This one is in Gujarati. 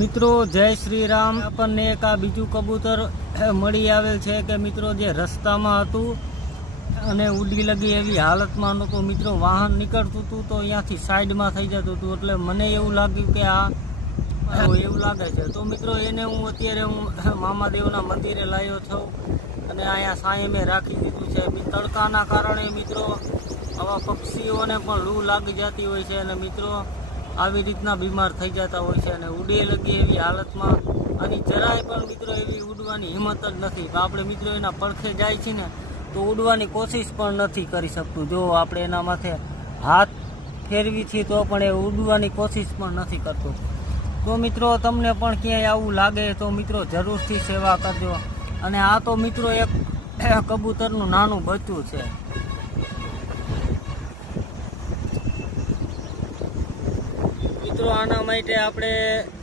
મિત્રો જય શ્રી રામ। આપણને એક આ બીજું કબૂતર મળી આવેલ છે કે મિત્રો જે રસ્તામાં હતું અને ઉડી લગી એવી હાલતમાં નહોતું મિત્રો, વાહન નીકળતું હતું તો અહીંયાથી સાઈડમાં થઈ જતું હતું, એટલે મને એવું લાગ્યું કે આ એવું લાગે છે। તો મિત્રો એને અત્યારે હું મામાદેવના મંદિરે લાવ્યો છું અને અહીંયા સાંઈ મેં રાખી દીધું છે। તડકાના કારણે મિત્રો આવા પક્ષીઓને પણ લૂ લાગી જતી હોય છે અને મિત્રો આવી રીતના બીમાર થઈ જતા હોય છે અને ઉડે લગી એવી હાલતમાં આની જરાય પણ મિત્રો એવી ઉડવાની હિંમત જ નથી। આપણે મિત્રો એના પડખે જાય છે ને તો ઉડવાની કોશિશ પણ નથી કરી શકતું। જો આપણે એના માથે હાથ ફેરવી છીએ તો પણ એ ઉડવાની કોશિશ પણ નથી કરતો। તો મિત્રો તમને પણ ક્યાંય આવું લાગે તો મિત્રો જરૂરથી સેવા કરજો। અને આ તો મિત્રો એક કબૂતરનું નાનું બચ્ચું છે। મિત્રો આના માટે આપણે